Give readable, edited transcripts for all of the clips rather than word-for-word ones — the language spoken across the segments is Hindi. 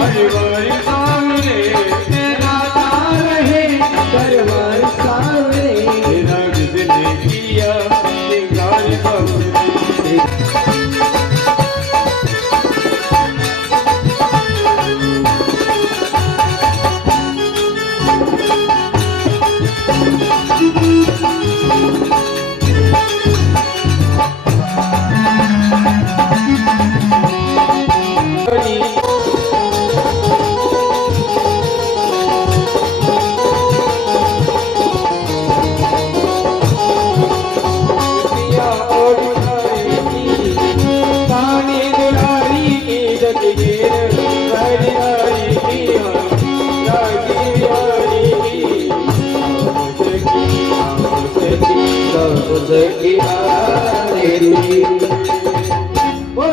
दरबार सामने तेरा रहे दरबार सामने तेरा किसने किया श्रृंगार सामने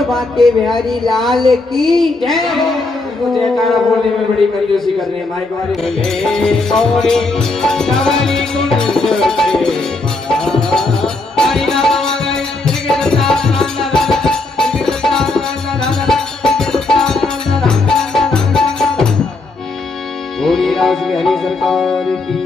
बाके बिहारी लाल की जय हो। जयकारा बोलने में बड़ी कंजूसी कर रहे हैं माइक वाले बोले कौड़ी कवरी कुंड के हरि नाम गए श्रीकृष्ण बोली राज हरि सरकार की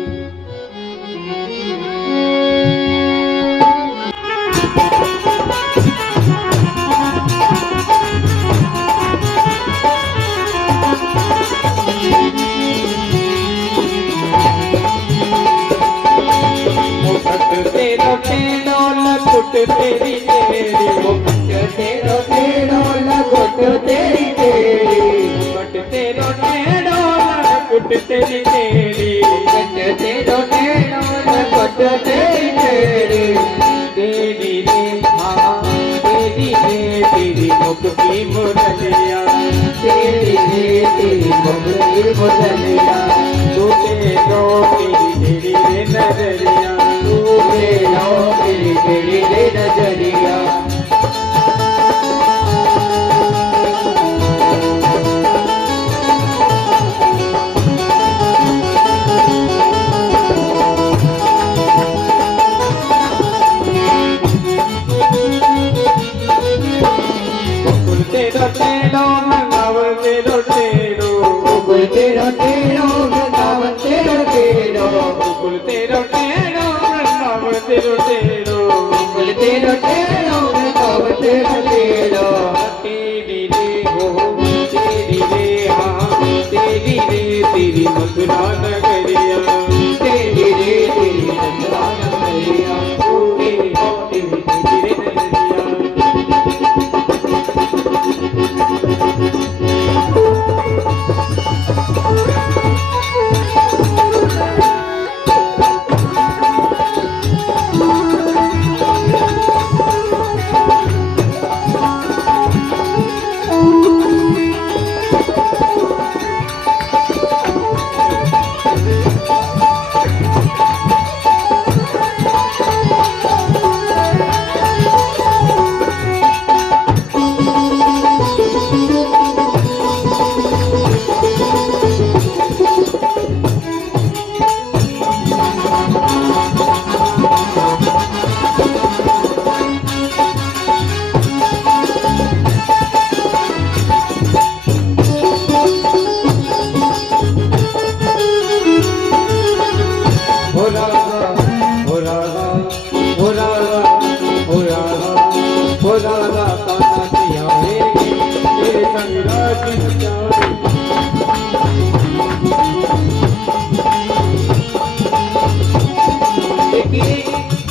तेरी तेरी मुकट तेरो तेरो लगुट तेरी तेरी मुकट तेरो तेरो लगुट तेरी तेरी मुकट तेरो तेरो लगुट तेरी तेरी तेरी रे हाँ तेरी रे तेरी मुख की मुरलिया तेरी रे तेरी मुख की मुरलिया तू तेरो तेरी रे नजरिया तू तेरो तेरी रे नजरिया तेरो तेरो मंगावल तेरो तेरो कुल तेरो तेरो मंगावल तेरो तेरो कुल तेरो तेरो मंगावल तेरो तेरो कुल तेरो तेरो मंगावल तेरो तेरो तेरी रे हो तेरी रे हाँ तेरी रे तेरी मथुरा नगरिया तेरी रे तेरी मथुरा नगरिया तेरी तेरी तेरी रे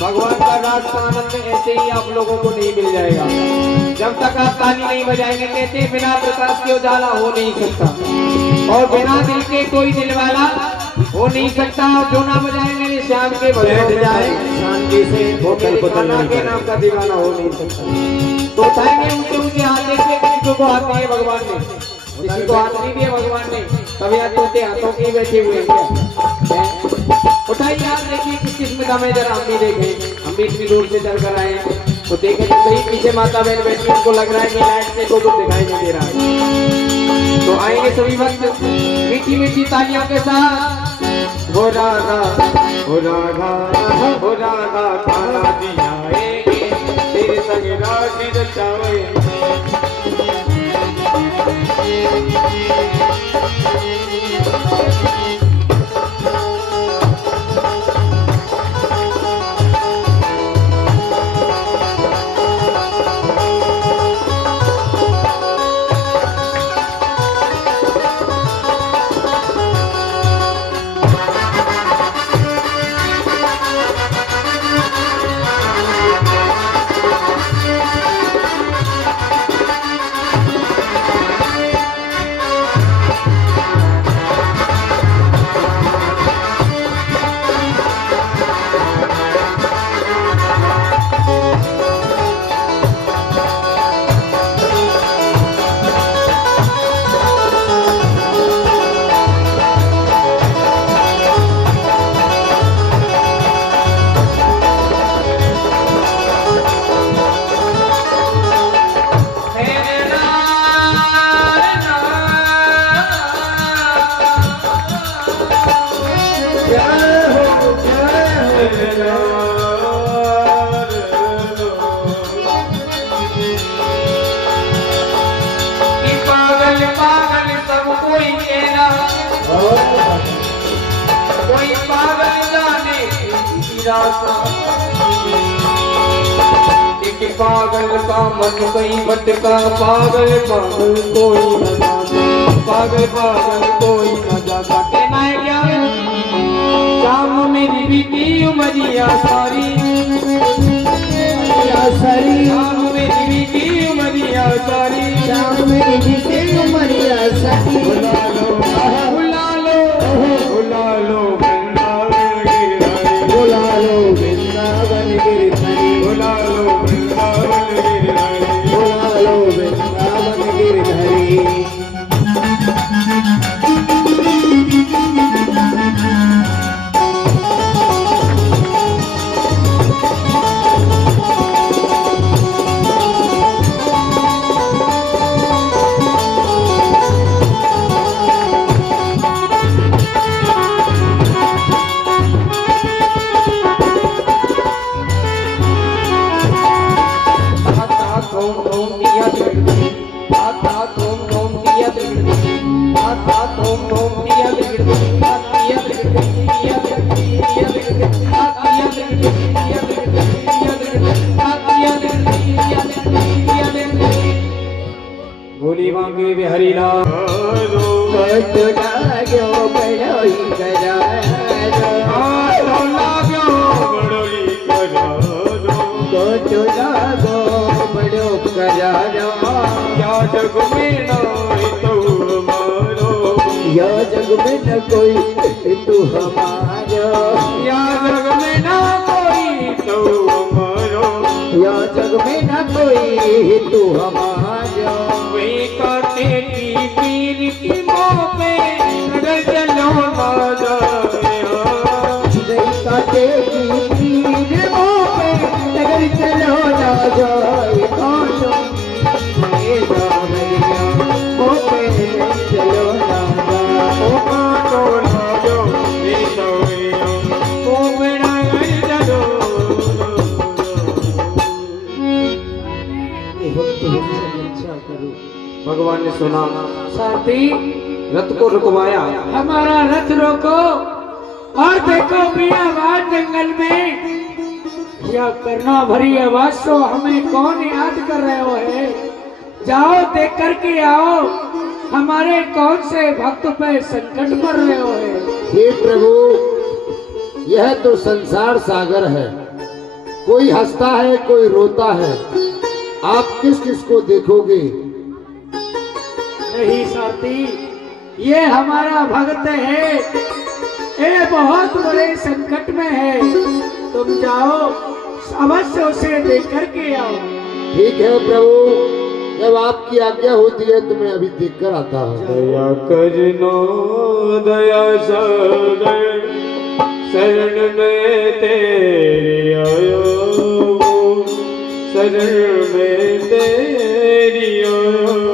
भगवान का रास का आनंद ऐसे ही आप लोगों को नहीं मिल जाएगा जब तक आप ताली नहीं बजाएंगे। कहते बिना प्रकाश के उजाला हो नहीं सकता और बिना दिल के कोई दिल वाला हो नहीं सकता। और जो ना बजाए मेरे श्याम के बैठ जाए शांति से वो खाना के नाम का दीवाना हो नहीं सकता। तो उठाएंगे ऊंचे ऊंचे हाथ देखिए किसी को हाथ दिए भगवान ने, किसी को हाथ नहीं दिए भगवान ने, तभी हाथ टूटे हाथों के बैठे हुए हैं। उठाइए आप देखिए किस किस्म का मैं जरा हम भी देखें, हम भी इतनी दूर से चल कर आए तो देखें तो सही पीछे माता बहन बैठी उनको लग रहा है कि लाइट से को कुछ दिखाई नहीं दे रहा है। तो आएंगे सभी वक्त मीठी मीठी तालियों के साथ। हो राधा हो राधा हो राधा खाना दिलाएंगे तेरे संग राशि रचाएंगे। कोई पागल जाने की रास्ता, एक पागल का मन कहीं भटका, पागल पागल कोई न जाता, पागल पागल कोई न जाता। कहना है क्या? शाम मेरी बीती उमरिया सारी, शाम मेरी बीती उमरिया सारी, शाम मेरी बीती उमरिया सारी। बुला लो बुला लो बुला लो वृंदावन गिरधारी, बुला लो वृंदावन गिरधारी, बुला लो वृंदावन गिरधारी, बुला लो वृंदावन गिरधारी। भोली मांगे बिहारी लाल तो लागो बड़ोई करारो, तो लागो बड़ो करारो। या जग में नाई तो हमारो, या जग में न कोई तू हमारो, या जग में ना कोई तो हमारो, या जग में न कोई तू हमारो। वही काटे की पीर की मोह पे अगर चलो ना जाए, गई काटे की पीर मोह पे अगर चलो ना जाए। काटो ये दामनिया मोह पे चलो ना जाए। ओ काटो ना जो ये सवैया, ओ बेड़ा गई चलो। भगवान ने सुना, साथी रथ को रुकवाया, हमारा रथ रोको और देखो बियावान जंगल में यह करना भरी आवाज तो हमें कौन याद कर रहे हो है। जाओ देख करके आओ हमारे कौन से भक्त पे संकट पड़ रहे हो है। हे प्रभु, यह तो संसार सागर है, कोई हंसता है कोई रोता है, आप किस किस को देखोगे? नहीं साथी, ये हमारा भक्त है, ये बहुत बड़े संकट में है। तुम जाओ अवश्य उसे देख करके आओ। ठीक है प्रभु, जब आपकी आज्ञा होती है तो मैं अभी देख कर आता हूँ। दया करना दया सागर, शरण में तेरी आया हूँ, शरण में तेरी आया हूँ।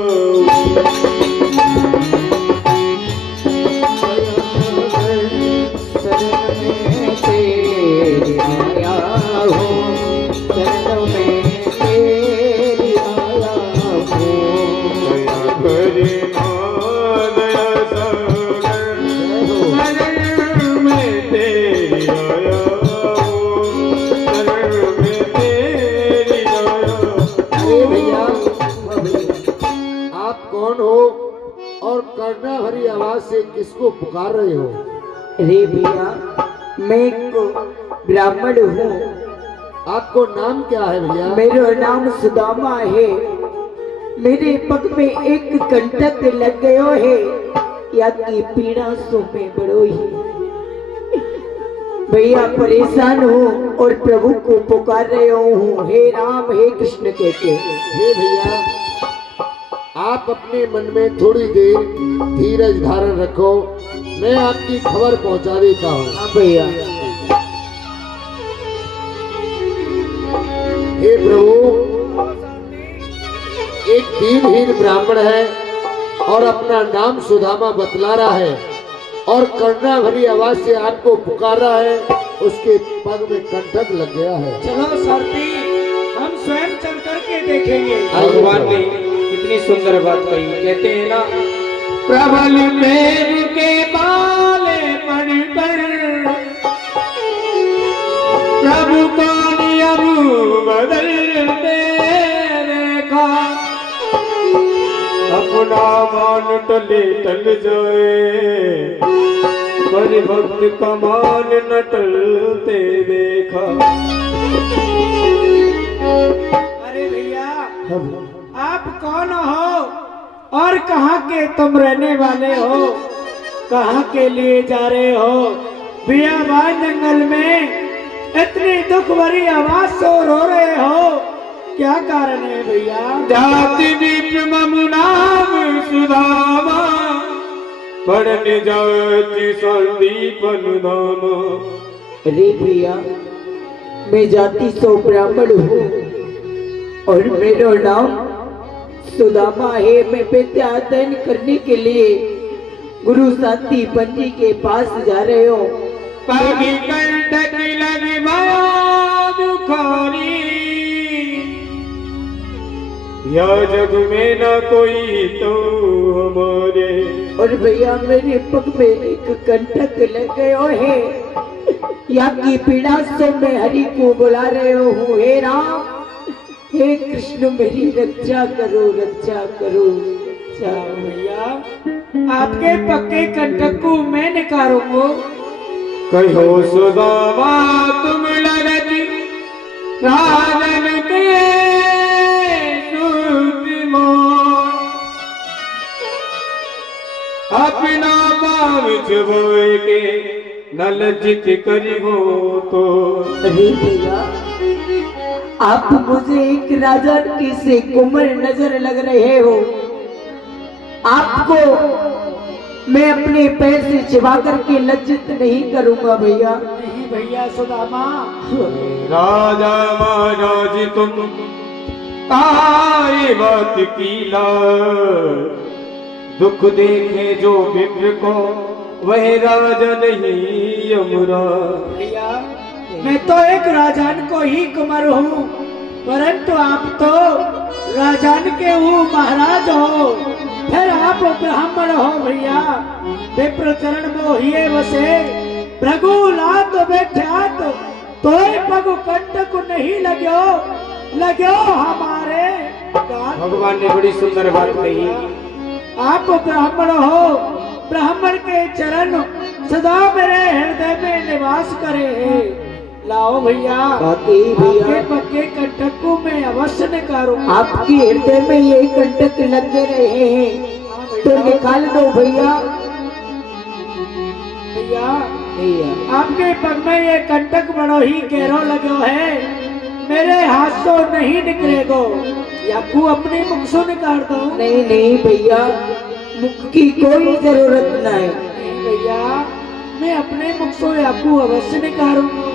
कर्णा भरी आवाज से किसको पुकार रहे हो? रे भैया, मैं एक ब्राह्मण हूँ। आपको नाम क्या है भैया? मेरा नाम सुदामा है। मेरे पग में एक कंटक लग गयो है, या की पीड़ा सो में बड़ो ही भैया परेशान हूँ और प्रभु को पुकार रहे हूँ, हे राम हे कृष्ण कहते। हे भैया, आप अपने मन में थोड़ी देर धीरज धारण रखो, मैं आपकी खबर पहुंचा देता हूँ। हाँ भैया। हे प्रभु, एक दीनहीन ब्राह्मण है और अपना नाम सुदामा बतला रहा है और कर्णा भरी आवाज से आपको पुकार रहा है, उसके पग में कंटक लग गया है। चलो सारथी, हम स्वयं चल करके देखेंगे। भगवान ने कितनी सुंदर बात कही। कहते हैं ना, प्रबल प्रेम के बाले पड़कर प्रभु का नियम बदलते देखा। अपना मान टले टल जाए पर भक्त का मान न टलते देखा। अरे भैया आप कौन हो और कहाँ के तुम रहने वाले हो? कहाँ के लिए जा रहे हो? बियाबान जंगल में इतनी दुख भरी आवाज से रो रहे हो, क्या कारण है भैया? जाति दीप ममुनाम सुदामा पढ़ने जाति संदीपन दामा। अरे भैया मैं जाति सो ब्राह्मण हूँ और मेरा नाम सुदामा है। मैं विद्या अध्ययन करने के लिए गुरु शांति पंजी के पास जा रहे हो। पगी कंटक लगी माया दुखारी या जग में न कोई तो हमारे। और भैया मेरे पग में एक कंटक लग गयो है, या की पीड़ा से मैं हरि को बुला रहे हूँ। हे राम हे कृष्ण मेरी रक्षा करो, रक्षा करो, रक्षा। भैया आपके पक्के कंटक को मैं निकारूंगा। कहो सुदामा तुम लगती राजन के सुतिमो अपना पाव चुभोए के न लज्जित करिहो तो। अरे भैया आप मुझे एक राजा की से कुमर नजर लग रहे हो। आपको मैं अपने पैर से चिपा करके लज्जित नहीं करूंगा भैया। नहीं भैया सुदामा, राजा महाराज तुम तारे बात कीला दुख देखे जो विप्र को वह राजा नहीं यमुरा। भैया मैं तो एक राजान को ही कुमार हूँ, परंतु आप तो राजान के वो महाराज हो, फिर आप ब्राह्मण हो। भैया विप्र चरण मोहिए बसे प्रभु लात बैठ्यात तो पग कंटक नहीं लगो लगो हमारे। भगवान ने बड़ी सुंदर बात कही। आप ब्राह्मण हो, ब्राह्मण के चरण सदा मेरे हृदय में निवास करे है। लाओ भैया बाकी भैया आपके पक्के कंटक को मैं अवश्य निकालूंगा। आपके हृदय में ये कंटक लग रहे हैं तो निकाल दो भैया। भैया भैया आपके पग में ये कंटक बड़ो ही गहरो लगो है, मेरे हाथ से नहीं निकलेगो, या को अपने मुख से निकाल दो। नहीं नहीं भैया मुख की कोई जरूरत नहीं। नहीं भैया मैं अपने मुख से आपको अवश्य निकालूंगा।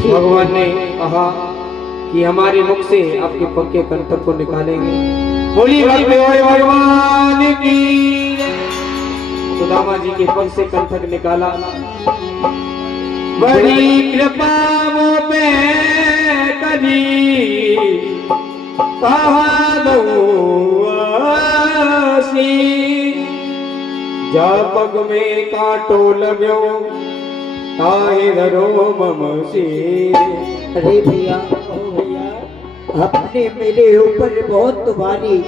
भगवान ने कहा कि हमारे मुख से आपके पक्के कंटक को निकालेंगे। बोली भगवान की। सुदामा जी के पग से कंटक निकाला। बड़ी कृपा वो पे करी कहा दो आसी जा पग में कांटो लगो ताहे धरो मम सिर। अरे भैया आपने मेरे ऊपर बहुत भारी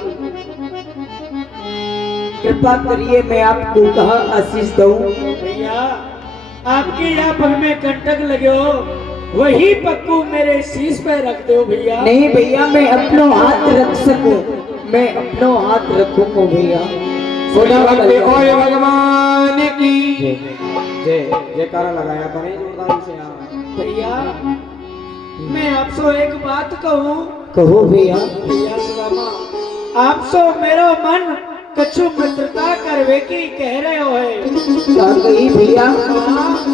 कृपा करिए, मैं आपको कहा आशीष दूं। भैया आपके यहाँ पग में कंटक लगे हो, वही पग को मेरे शीश पे रख दो भैया। नहीं भैया मैं अपना हाथ रख सकूं, मैं अपना हाथ रखूंगा भैया। बोला भगवान की जय जयकारा लगाया था नहीं जोरदार से। भैया मैं आपसे एक बात कहूँ। कहो भैया। भैया सुदामा आपसे मेरा मन कछु मित्रता करवे की कह रहे हो है। क्या कही भैया?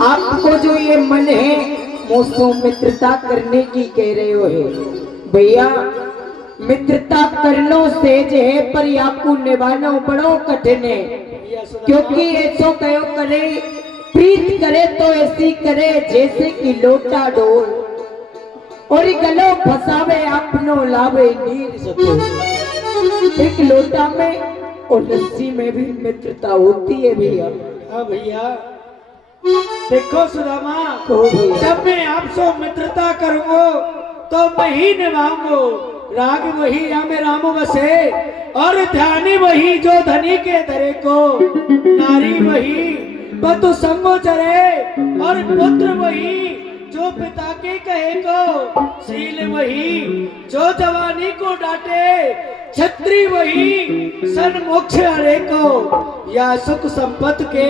आपको जो ये मन है मुझसे मित्रता करने की कह रहे हो है भैया। मित्रता करनो सेज है पर आपको निभाना बड़ो कठिन है, क्योंकि ऐसो कहो करे प्रीत करे तो ऐसी करे जैसे कि लोटा डोल, और गलो फसावे अपनो लावे नीर सको। एक लोटा में और लस्सी में भी मित्रता होती है भैया। हाँ भैया, देखो सुदामा, कहो भैया। जब मैं आपसे मित्रता करूंगा तो मैं ही निभाऊंगा। राग वही या में राम बसे, और ध्यानी वही जो धनी के धरे को। नारी वही बतु संगो चरे, और पुत्र वही जो पिता के कहे को। शील वही जो जवानी को डांटे, छत्री वही सन्मुख हरे को। या सुख संपत्ति के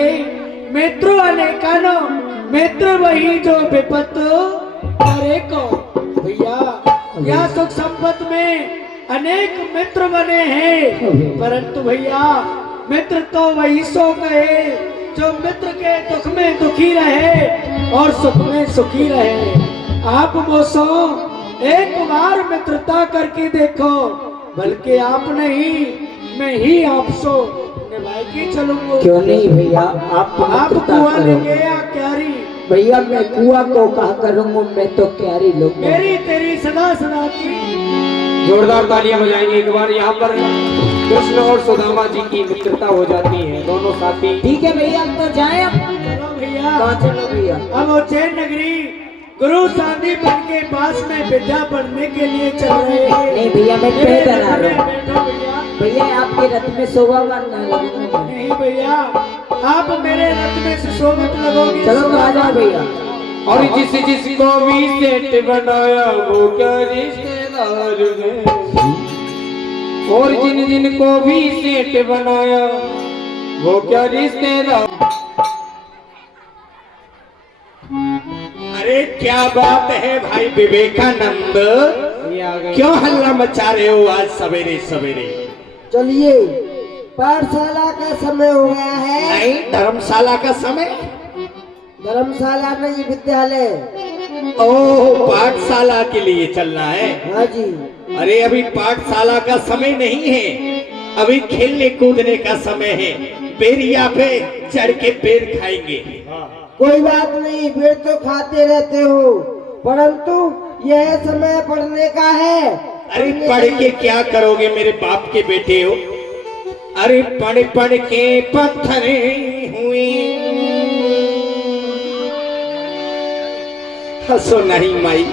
मित्र अनेकानो, मित्र वही जो विपत करे को। भैया, या सुख संपत्ति में अनेक मित्र बने हैं, परंतु भैया मित्र तो वही सो कहे जो मित्र के दुख में दुखी रहे और सुख में सुखी रहे। आप मोसो एक बार मित्रता करके देखो, बल्कि आप नहीं मैं ही आपसो निभाई के चलूंगा। क्यों नहीं भैया, आप मित्रता कुआं करो। लेंगे या क्यारी? भैया मैं कुआ को कहा करूंगा, मैं तो क्यारी लूंगा। मेरी तेरी सदा सदा की। जोरदार तालियां बजाएंगे एक बार। यहाँ पर कृष्ण और सुदामा जी की मित्रता हो जाती है, दोनों साथी। ठीक है भैया, अब तो जाए। अब चलो भैया, कहाँ चलो भैया? अब उज्जैन नगरी गुरु सांदीपन के पास में विद्या पढ़ने के लिए चल रहे हैं। नहीं भैया, मैं पैदल आ रहा हूँ। बैठो भैया। भैया आपके रथ में शोभावान ना लगूंगा मैं। नहीं भैया, आप मेरे रथ में सुशोभित लगोगे। चलो तो आ जाओ भैया। और जिसको भी सेठ बनाया वो क्या रिश्तेदार है, और जिन को भी सेठ बनाया वो क्या रिश्तेदार। अरे क्या बात है भाई विवेकानंद, ये आ गए। क्यों हल्ला मचा रहे हो आज सवेरे सवेरे? चलिए, पाठशाला का समय हो गया है। नहीं, धर्मशाला का समय? धर्मशाला नहीं, विद्यालय। ओह, पाठशाला के लिए चलना है। हाँ जी। अरे अभी पाठशाला का समय नहीं है, अभी खेलने कूदने का समय है। पेड़िया पे चढ़ के पेड़ खाएंगे। कोई बात नहीं, पेड़ तो खाते रहते हो, परंतु यह समय पढ़ने का है। अरे पढ़ के क्या करोगे मेरे बाप के बेटे हो? अरे पढ़ पढ़ के पत्थरे हुए। हंसो नहीं माई,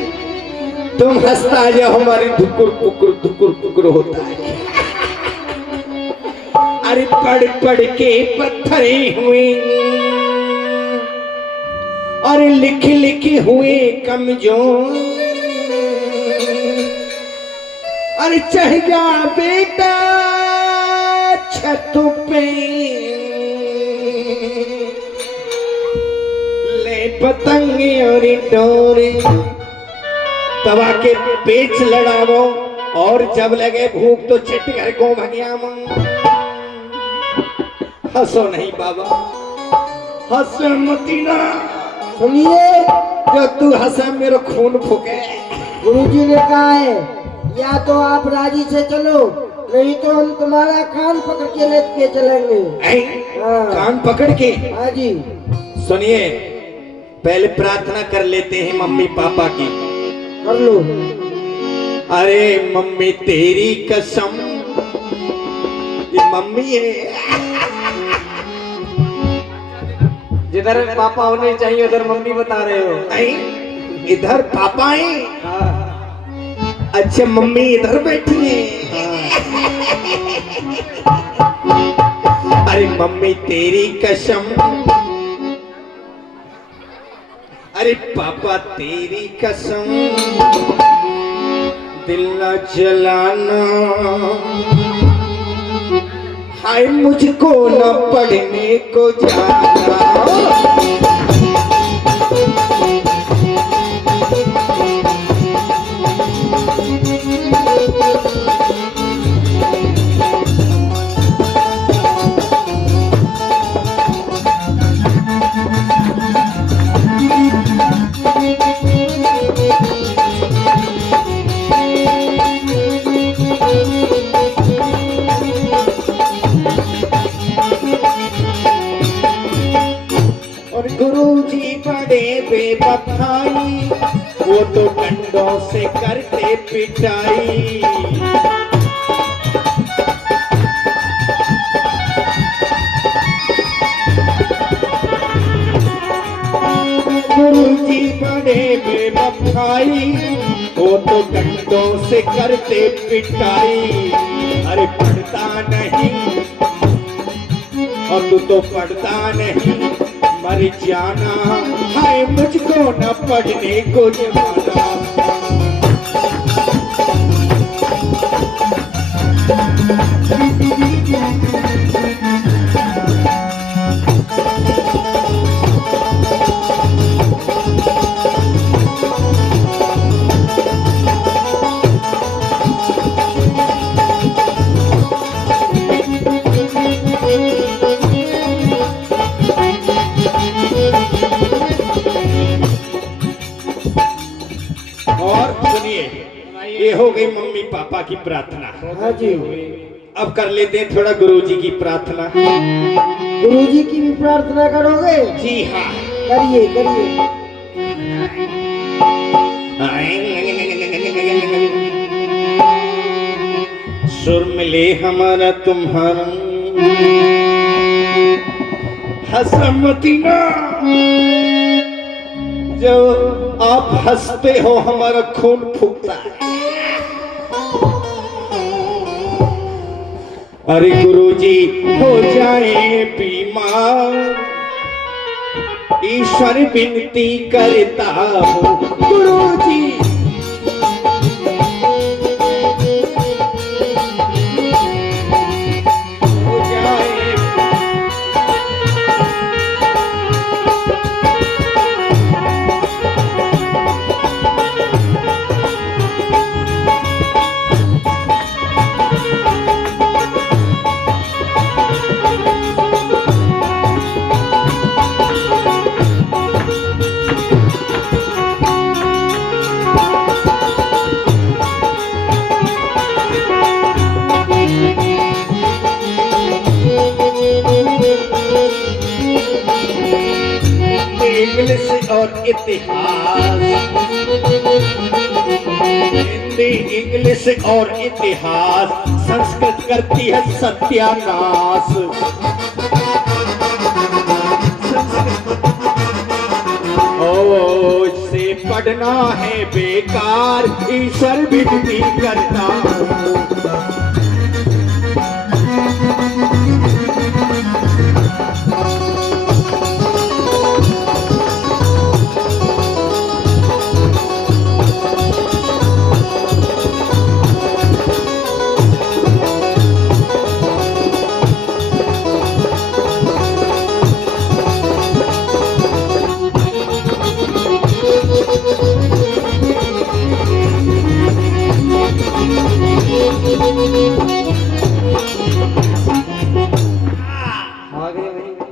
तुम हंसता जाओ, हमारी धुकुर पुकुर होता है। अरे पढ़ पढ़ के पत्थरे हुए, और लिख लिख हुए कमजोर। अरे चढ़ जा बेटा छत पे, ले पतंगे और डोरे, तवा के पेच लड़ावो, और जब लगे भूख तो चिट घर को भगिया। हंसो नहीं बाबा, हंसो मती ना। सुनिए, जो तू हंसा मेरा खून फूके। गुरुजी ने कहा है, या तो आप राजी से चलो, नहीं तो हम तुम्हारा कान पकड़ के लेके चलेंगे। हाँ। कान पकड़ के? हाँ जी। सुनिए, पहले प्रार्थना कर लेते हैं मम्मी पापा की। कर लो। अरे मम्मी तेरी कसम, ये मम्मी है। जिधर पापा होने चाहिए उधर मम्मी बता रहे हो। नहीं, इधर पापा है। अच्छा, मम्मी इधर बैठी है। अरे मम्मी तेरी कसम, अरे पापा तेरी कसम, दिल न जलाना, हाय मुझको न पढ़ने को जाना। और गुरुजी बड़े बेवफाई, वो तो डंडों से करते पिटाई। लिखाई, वो तो डंडों से करते पिटाई। अरे पढ़ता नहीं और तू तो पढ़ता नहीं, मर जाना है मुझको न पढ़ने को जमाना। और सुनिए, ये हो गई मम्मी पापा की प्रार्थना। हाँ जी, अब कर लेते हैं थोड़ा गुरुजी की प्रार्थना। गुरुजी की भी प्रार्थना करोगे? जी हाँ, करिए करिए। सुर मिले हमारा तुम्हारा, हसमतीना जब आप हंसते हो हमारा खून फूकता है। अरे गुरुजी हो जाए बीमार, ईश्वर विनती करता हूँ गुरुजी। हो जाए इंग्लिश और इतिहास, हिंदी इंग्लिश और इतिहास, संस्कृत करती है सत्यानाश। ओ से पढ़ना है बेकार, ईश्वर विनती करता हूँ।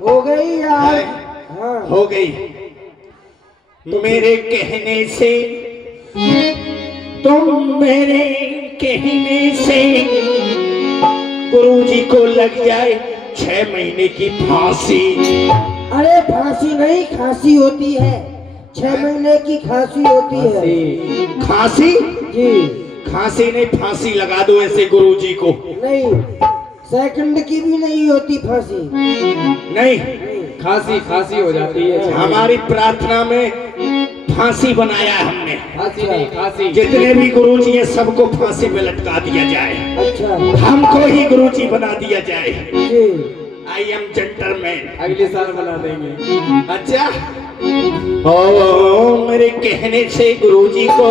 हो गई यार? हाँ। हो गई। मेरे कहने से, तुम मेरे कहने से गुरुजी को लग जाए 6 महीने की फांसी। अरे फांसी नहीं, खांसी होती है। 6 महीने की खांसी होती है। खांसी? जी खांसी नहीं, फांसी लगा दो ऐसे गुरुजी को। नहीं, सेकंड की भी नहीं होती फांसी। नहीं, खांसी खांसी हो जाती है। हमारी प्रार्थना में फांसी बनाया है हमने। खांसी नहीं, खांसी। जितने भी गुरुजी हैं सबको फांसी पे लटका दिया जाए, अच्छा हमको ही गुरुजी बना दिया जाए। जी, आई एम जेंटलमैन। अगले साल बना देंगे। अच्छा, ओ मेरे कहने से गुरुजी को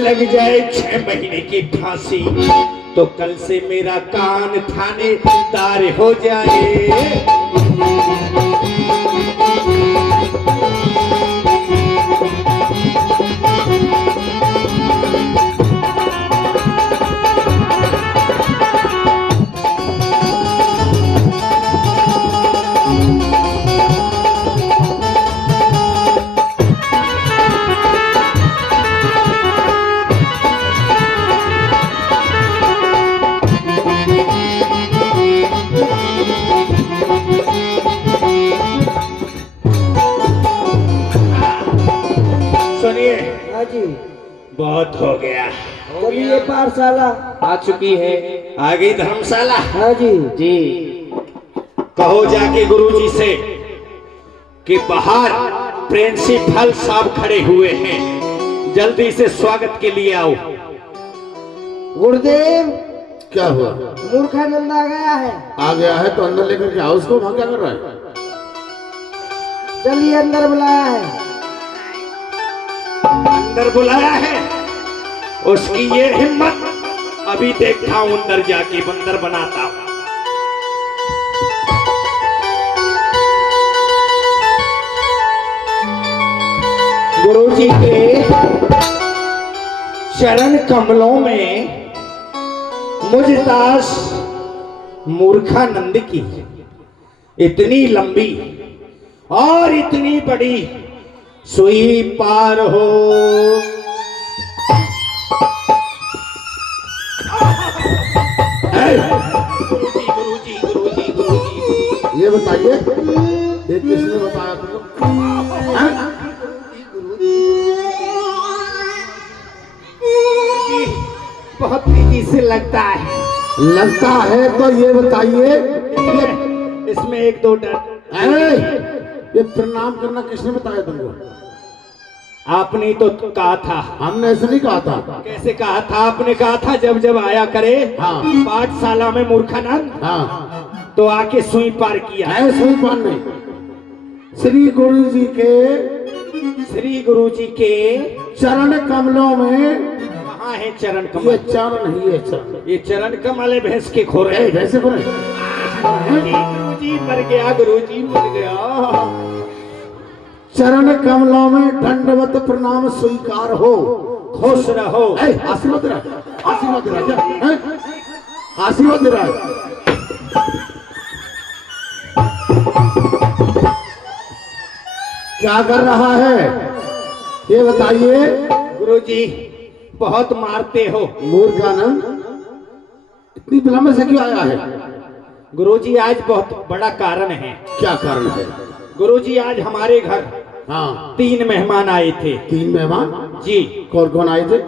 लग जाए 6 महीने की फांसी, तो कल से मेरा कान थानेदार हो जाए। सुनिए, हाँ जी, बहुत हो गया। चलिए पाठशाला आ चुकी है। आ गई धर्मशाला। हाँ जी जी। कहो जाके गुरुजी से कि बाहर प्रिंसिपल साहब खड़े हुए हैं, जल्दी से स्वागत के लिए आओ। गुरुदेव क्या हुआ? मूर्खानंद आ गया है। आ गया है तो अंदर लेकर के आओ उसको। वहां क्या कर रहा है? चलिए अंदर बुलाया है। अंदर बुलाया है, उसकी ये हिम्मत अभी देखता हूं, अंदर जाके बंदर बनाता हूं। गुरुजी के चरण कमलों में मुझदास मूर्खानंद की इतनी लंबी और इतनी बड़ी सुई पार हो। गुरुजी गुरुजी गुरुजी गुरुजी ये बताइए, ये किसने बताया तुमको? हाँ? बहुत तेजी से लगता है। लगता है तो ये बताइए, इसमें एक दो डर। अरे ये प्रणाम करना किसने बताया तुमको? आपने तो कहा था। हमने ऐसे नहीं कहा था। कैसे कहा था? आपने कहा था जब जब आया करे हाँ। पाठशाला में मूर्खानंद, हाँ, तो आके सुई पार किया। ऐसे ही पान नहीं। श्री गुरु जी के चरण कमलों में, कहाँ है चरण ये कमल? चरण नहीं, ये चरण, ये चरण कमल है भैंस के खोरे। वैसे को नहीं। गुरुजी मर गया, गुरुजी मर गया। चरण कमलों में दंडवत प्रणाम स्वीकार हो। खुश रहो। आशीर्वाद दे रहा है, आशीर्वाद दे रहा है क्या? हैं? आशीर्वाद दे रहा है। क्या कर रहा है ये बताइए। गुरुजी बहुत मारते हो। मूर्खानंद इतनी विलंब से क्यों आया है? गुरुजी आज बहुत बड़ा कारण है। क्या कारण है? गुरुजी आज हमारे घर हाँ, 3 मेहमान आए थे। 3 मेहमान? जी। कौन कौन आए थे?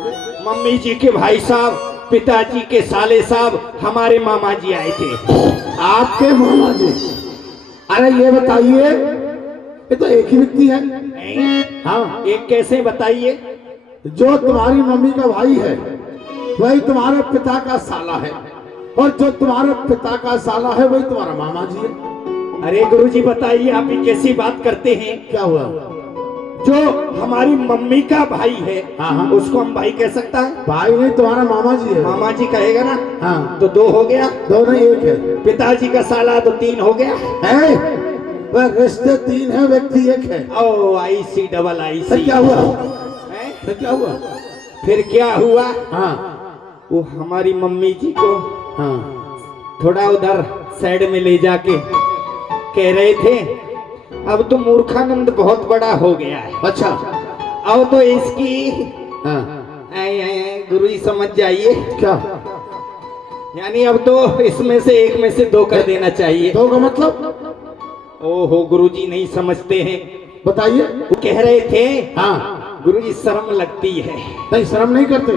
मम्मी जी के भाई साहब, पिताजी के साले साहब, हमारे मामा जी आए थे। आपके मामा जी? अरे ये बताइए, ये तो एक ही व्यक्ति है। हाँ, एक कैसे बताइए? जो तुम्हारी मम्मी का भाई है वही तुम्हारे पिता का साला है, और जो तुम्हारे पिता का साला है वही तुम्हारा मामा जी है। अरे गुरुजी बताइए, आप ये कैसी बात करते हैं? क्या हुआ? जो हमारी मम्मी का भाई है, हाँ, हाँ। उसको हम भाई कह सकता है? भाई नहीं, तुम्हारा मामा जी है। मामा जी कहेगा ना? हाँ, तो 2 हो गया। दोनों एक है। पिताजी का साला तो 3 हो गया। वह रिश्ते 3 है, व्यक्ति एक है। ओ IC डबल तो IC। क्या हुआ? हैं? तो क्या हुआ? फिर क्या हुआ? हाँ, वो हमारी मम्मी जी को हाँ, थोड़ा उधर साइड में ले जाके कह रहे थे, अब तो मूर्खानंद बहुत बड़ा हो गया है। अच्छा। अब तो इसकी हाँ, गुरु जी समझ जाइए, क्या? यानी अब तो इसमें से एक में से 2 कर देना चाहिए। 2 का मतलब? ओहो, गुरुजी नहीं समझते हैं। बताइए। वो कह रहे थे, हाँ, गुरुजी शर्म लगती है। नहीं शर्म नहीं करते?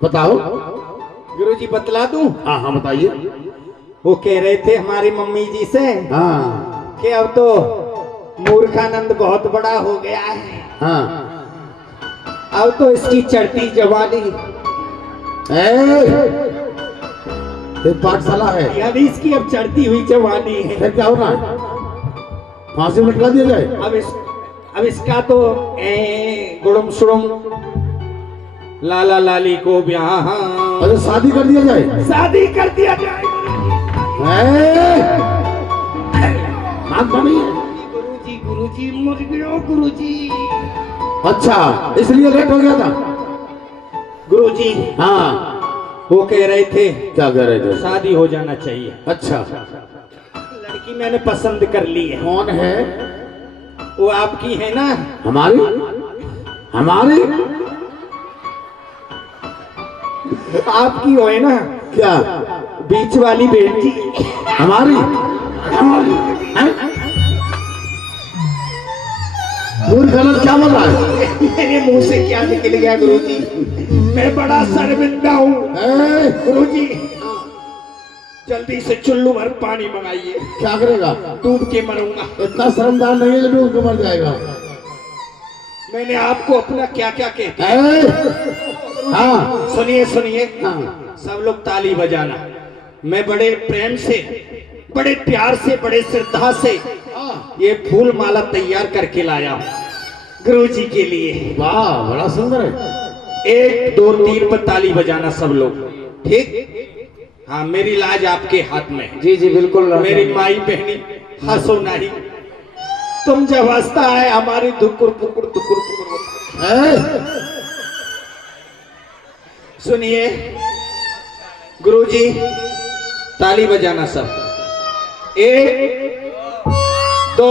बताओ। गुरुजी बतला दूं? हाँ हाँ, बताइए। वो कह रहे थे हमारी मम्मी जी से हाँ, कि अब तो मूर्खानंद बहुत बड़ा हो गया है, हाँ, अब तो इसकी चढ़ती जवानी, ये पाठशाला है, यानी इसकी अब चढ़ती हुई जवानी है। फिर क्या हो रहा है? फांसी में लटका दिया जाए? अब इसका तो गुड़म सुड़म लाला लाली को ब्याह, अरे शादी कर दिया जाए? शादी कर दिया जाए। हाथ नहीं है। गुरुजी गुरुजी मर गया गुरुजी। अच्छा, इसलिए लेट हो गया था? गुरुजी हाँ, वो कह रहे थे क्या कह रहे थे? शादी हो जाना चाहिए। अच्छा, लड़की मैंने पसंद कर ली है। कौन है? वो आपकी है ना? हमारी? हमारी? आपकी हो है ना? क्या? बीच वाली बेटी हमारी? हमारी? मूर्खानंद क्या बोल रहा है? मेरे मुंह से क्या निकल गया गुरुजी? मैं बड़ा शर्मिंदा हूँ गुरुजी। जल्दी से चुल्लू भर पानी मंगाइए। क्या करेगा? डूब के मरूंगा। इतना शर्मदार नहीं है, डूब के मर जाएगा। मैंने आपको अपना क्या क्या कहता हाँ सुनिए सुनिए हाँ सब लोग ताली बजाना। मैं बड़े प्रेम से, बड़े प्यार से, बड़े श्रद्धा से ये फूल माला तैयार करके लाया हूँ गुरु जी के लिए। वाह बड़ा सुंदर है। 1 2 3 पर ताली बजाना सब लोग, ठीक? हाँ, मेरी लाज आपके हाथ में है। जी जी बिल्कुल। मेरी माई बहनी हंसो नहीं, तुम जब हंसता है हमारी दुकुर पुकुर दुकुर पुकुर। सुनिए गुरुजी, ताली बजाना सब। 1 2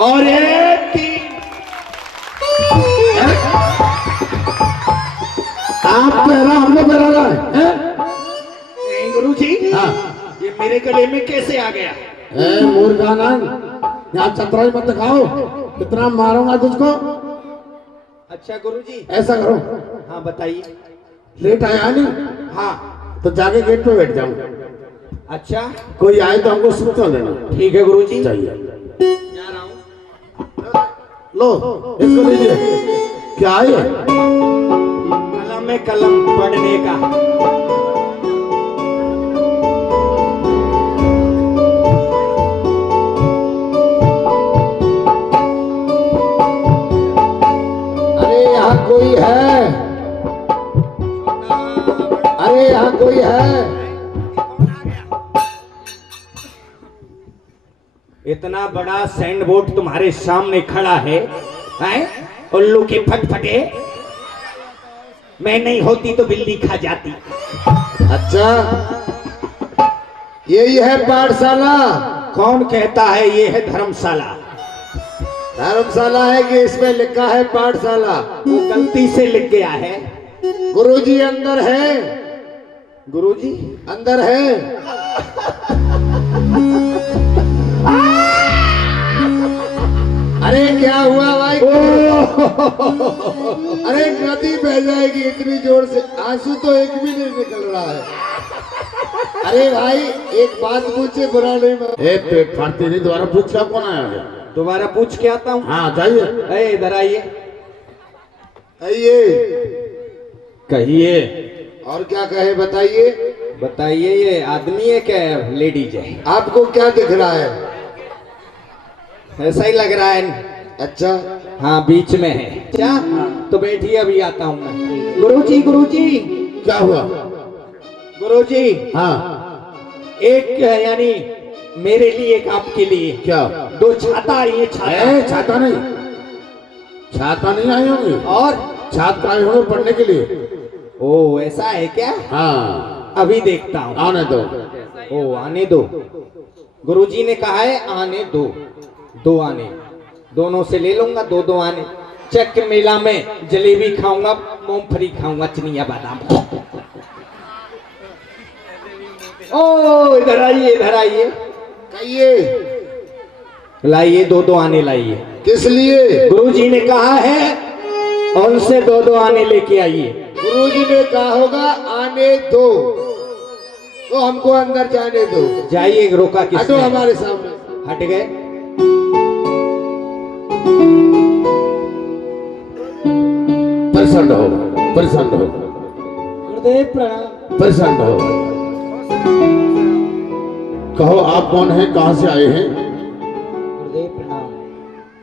और 1 3। आप पहरा हमने पहरा रहा है? नहीं गुरुजी, हाँ ये मेरे गले में कैसे आ गया? मूर्खाना, यहाँ चतराई मत दिखाओ, कितना मारूंगा तुझको। अच्छा गुरुजी, ऐसा करो, हाँ बताइए। लेट आया नहीं हाँ तो जाके गेट पे बैठ जाऊं, अच्छा कोई आए तो हमको सूचना देना। ठीक है गुरुजी। चाहिए जा रहा हूँ। लो इसको लीजिए। क्या है? कलम में कलम पढ़ने का। अरे यहाँ कोई है? अरे यहाँ कोई है? इतना बड़ा सैंड बोर्ड तुम्हारे सामने खड़ा है, हैं? उल्लू के फटफटे। मैं नहीं होती तो बिल्ली खा जाती। अच्छा यही है पाठशाला? कौन कहता है ये है धर्मशाला? धर्मशाला है कि इसमें लिखा है पाठशाला? वो गलती से लिख गया है। गुरुजी अंदर है? गुरुजी अंदर है? अरे क्या हुआ भाई? अरे नदी बह जाएगी इतनी जोर से, आंसू तो एक भी नहीं निकल रहा है। अरे भाई एक बात पूछे, बुरा नहीं मान। पेट फाड़ती नहीं, दोबारा पूछ क्या कौन आया? दोबारा पूछ के आता हूँ। हाँ जाइए। इधर आइए। आइए कहिए। और क्या कहे बताइए। बताइए, ये आदमी है क्या लेडीज है? आपको क्या दिख रहा है? ऐसा ही लग रहा है। अच्छा हाँ बीच में है। क्या? तो बैठिए, अभी आता हूँ मैं। गुरुजी गुरुजी। क्या हुआ? गुरुजी हाँ एक यानी मेरे लिए, एक आपके लिए। क्या? 2 छाता आई है। छाता नहीं, छाता नहीं आई होंगी। और छात्र आए होंगे पढ़ने के लिए। ओ ऐसा है क्या? हाँ अभी देखता हूँ। आने दो। ओ आने दो। गुरुजी ने कहा है आने दो। 2 आने, दोनों से ले लूंगा। 2 आने। चक मेला में जलेबी खाऊंगा, मूंगफली खाऊंगा, चिनिया बादाम। ओ इधर आइए, इधर आइए। कहिए। लाइए 2 आने लाइए। किस लिए? गुरुजी ने कहा है उनसे 2 आने लेके आइए। गुरुजी ने कहा होगा आने दो, तो हमको अंदर जाने दो। जाइए, रोका हटो किसने? हमारे सामने। हट गए। प्रसन्न हो, प्रसन्न हो, गुरुदेव प्रणाम। प्रसन्न हो। कहो आप कौन हैं, कहाँ से आए हैं? गुरुदेव प्रणाम।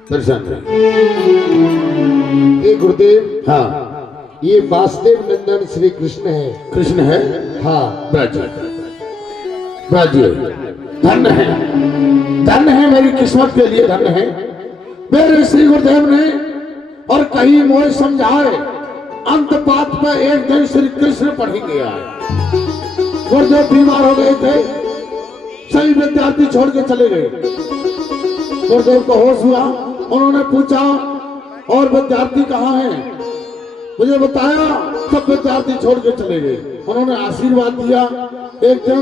प्रसन्न है। ये गुरुदेव, हाँ ये वासुदेव नंदन श्री कृष्ण है। कृष्ण है? हाँ ब्रज, ब्रज धन्य है, धन्य है, मेरी किस्मत के लिए धन्य है। मेरे श्री गुरुदेव ने और कहीं मोह समझाए, अंत पात पर एक दिन श्री कृष्ण पढ़ेंगे आए। गुरुदेव बीमार हो गए थे, सभी विद्यार्थी छोड़ के चले गए। गुरुदेव को होश हुआ, उन्होंने पूछा और विद्यार्थी कहाँ हैं? मुझे बताया, सब विद्यार्थी छोड़ के चले गए। उन्होंने आशीर्वाद दिया, एक दिन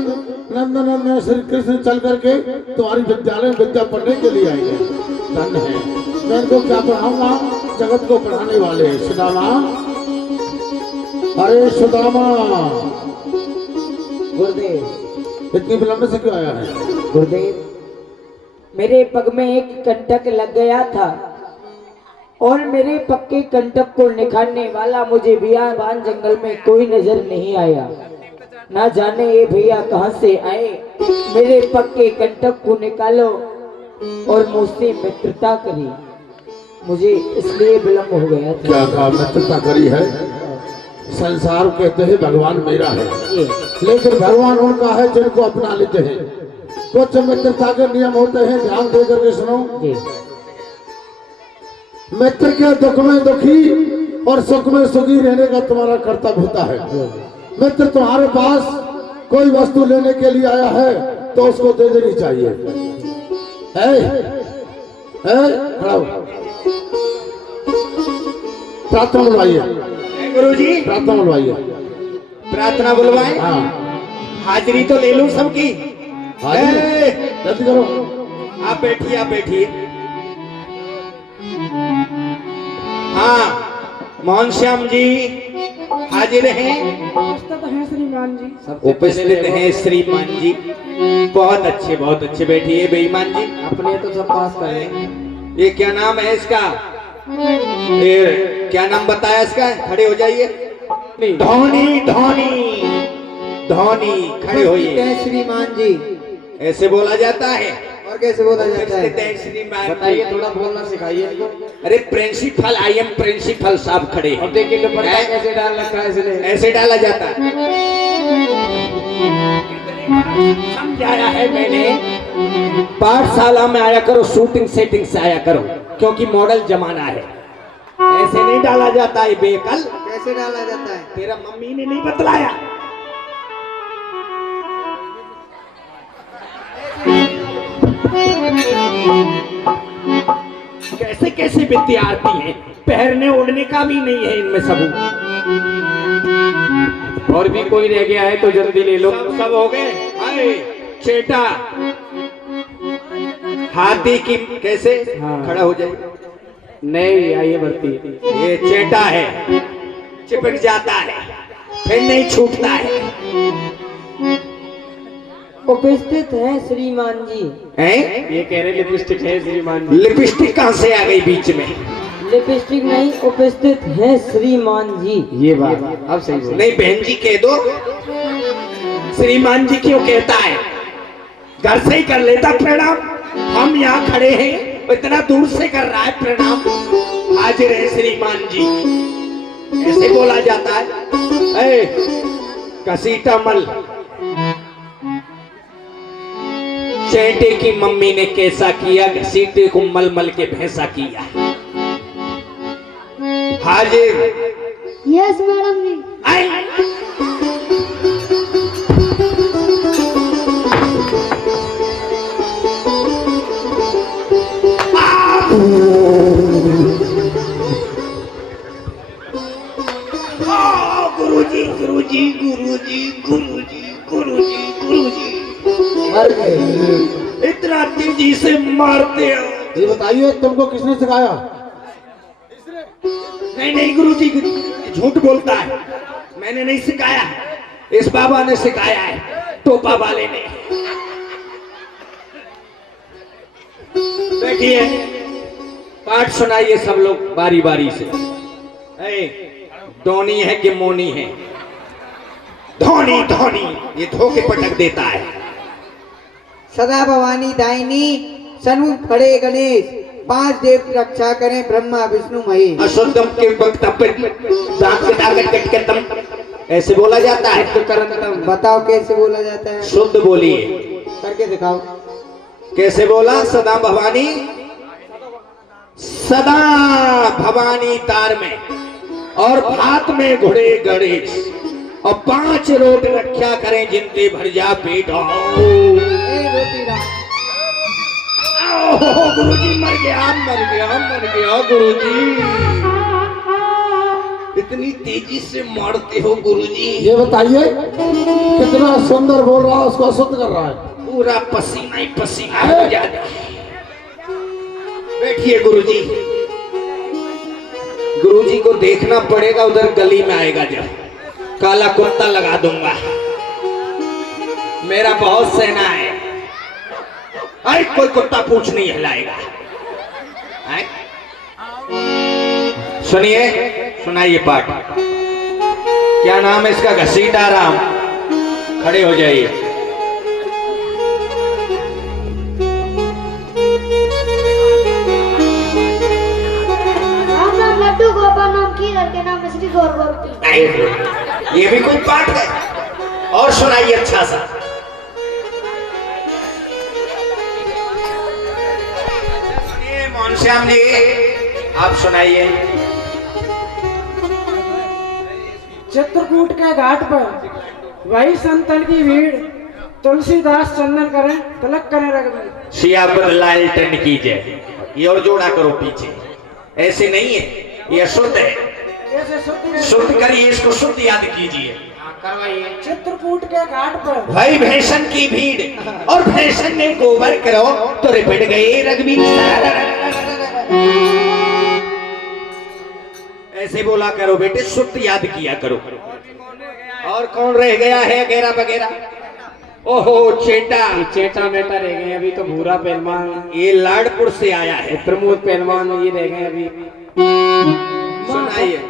नंदन में श्री कृष्ण चल करके तुम्हारी विद्यालय में विद्या पढ़ने के लिए आएंगे। धन्य है। मैं इनको क्या पढ़ाऊंगा? जगत को पढ़ाने वाले सुदामा। अरे सुदामा। गुरुदेव। इतनी विलंब से क्यों आया है? गुरुदेव, मेरे पग में एक कंटक लग गया था और मेरे पक्के कंटक को निखारने वाला मुझे बियाबान जंगल में कोई नजर नहीं आया। ना जाने ये भैया कहाँ से आए। मेरे पक्के कंटक को निकालो और मुझसे मित्रता करी। मुझे इसलिए विलम्ब हो गया था। क्या कहा मित्रता करी है? संसार कहते हैं भगवान मेरा है, लेकिन भगवान उनका है जिनको अपना लेते हैं। कुछ मित्रता के नियम होते हैं, ध्यान दे करके सुनो। जी। मित्र के दुख में दुखी और सुख में सुखी रहने का तुम्हारा कर्तव्य होता है। मित्र तुम्हारे पास कोई वस्तु लेने के लिए आया है तो उसको दे देनी चाहिए। खड़ा हो। प्रार्थना बुलवाइए गुरुजी, प्रार्थना बुलवाइए। प्रार्थना बुलवाए। हाँ हाजिरी तो ले लूं सबकी। हाजिरी जल्दी करो। आप बैठिए, आप बैठिए। हाँ, मोहन श्याम जी हाजिर हैं। उपस्थित हैं श्रीमान जी। उपस्थित हैं श्रीमान जी। बहुत अच्छे, बहुत अच्छे। बैठिए बेईमान जी। अपने तो सब पास करें। ये क्या नाम है इसका? ये क्या नाम बताया इसका? खड़े हो जाइए। धोनी, धोनी, धोनी, खड़े होइए। श्रीमान जी। ऐसे बोला जाता है? और कैसे बोला जाता है? श्रीमान बताइए, थोड़ा बोलना सिखाइए इनको। अरे प्रिंसिपल, आई एम प्रिंसिपल साहब खड़े हैं। देखिए दुपट्टा कैसे डाल रखा है इसने। ऐसे डाला जाता है। समझाया है मैंने, पाठशाला में आया करो, शूटिंग सेटिंग से आया करो, क्योंकि मॉडल जमाना है। ऐसे नहीं डाला जाता है बेकल। कैसे डाला जाता है? तेरा मम्मी ने नहीं बतलाया? कैसे कैसे विद्यार्थी हैं, पहनने ओढ़ने का भी नहीं है इनमें सबूत। और भी कोई रह गया है तो जल्दी ले लो। सब हो गए। अरे चेटा, हाथी की कैसे? हाँ। खड़ा हो जाए। नहीं, आइए भर्ती। ये चेटा है, चिपक जाता है फिर नहीं छूटता है। उपस्थित है श्रीमान जी। हैं? ये कह रहे लिपस्टिक है श्रीमान जी। लिपस्टिक कहाँ से आ गई बीच में? लिपस्टिक नहीं, उपस्थित है श्रीमान जी। ये बात अब सही बोला। नहीं बहन जी कह दो। श्रीमान जी क्यों कहता है? घर से ही कर लेता प्रणाम। हम यहाँ खड़े हैं, इतना दूर से कर रहा है प्रणाम। हाजिर है श्रीमान जी, ऐसे बोला जाता है। ए, कसीटा मल, चेटे की मम्मी ने कैसा किया, घसीटे को मल मल के भैंसा किया। हाजिर। यस मैडम जी। आई। गुरुजी, गुरुजी, गुरुजी, गुरुजी, गुरुजी, गुरुजी, इतना तेजी से मारते हो। ये बताइए तुमको किसने सिखाया? नहीं नहीं गुरुजी, झूठ बोलता है। मैंने नहीं सिखाया, इस बाबा ने सिखाया है, टोपा वाले ने। बैठिए, पाठ सुनाइए सब लोग बारी बारी से। धोनी है कि मोनी है? धोनी, धोनी, ये धोके पटक देता है। सदा भवानी दायिनी, सन्मुख खड़े गणेश, 5 देव की रक्षा करें, ब्रह्मा विष्णु महेश। अशुद्धम के वक्त ऐसे बोला जाता है। बताओ कैसे बोला जाता है? शुद्ध बोलिए। करके दिखाओ। कैसे बोला? सदा भवानी, सदा भवानी तार में, और भात में घुड़े गणेश, और 5 रोट रक्षा करें जिनते भर जा पेट। गुरुजी मर गया, मर गया, मर गया गुरुजी। इतनी तेजी से मारते हो गुरुजी। ये बताइए कितना सुंदर बोल रहा है, उसको अशुद्ध कर रहा है। पूरा पसीना ही पसीना हो जाता है। बैठिए गुरुजी। गुरुजी को देखना पड़ेगा, उधर गली में आएगा जब, काला कुर्ता लगा दूंगा। मेरा बहुत सेना है। अरे कोई कुत्ता पूछ नहीं हिलाएगा। सुनिए, सुनाइए पाठ। क्या नाम है इसका? घसीटा राम। खड़े हो जाइए। राम नाम लड्डू, गोपाल नाम की, लड़के नाम मिश्री, गौर गौर। ये भी कोई पाठ है? और सुनाइए अच्छा सा। सुनिए मोहन श्याम जी, आप सुनाइए। चित्रकूट के घाट पर वही संतन की भीड़, तुलसीदास चंदन करें, तिलक करें रघुवीर। सियापत लाल टन कीजिए। ये और जोड़ा करो पीछे, ऐसे नहीं है, ये अशुद्ध है। ऐसे शुद्ध करिए इसको, शुद्ध याद कीजिए। करवाइए। चित्रकूट के घाट पर भाई भैंसन की भीड़ और भैंसन ने गोबर करो तो रिपट गए रघुवीर। ऐसे बोला करो बेटे, शुद्ध याद किया करो। और कौन रह गया है वगैरह वगैरह? ओहो चेटा, चेटा मेटा रह गए अभी तो। भूरा पहलवान, ये लाडपुर से आया है। प्रमोद पहलवान ये रह गए अभी। सुनाइए।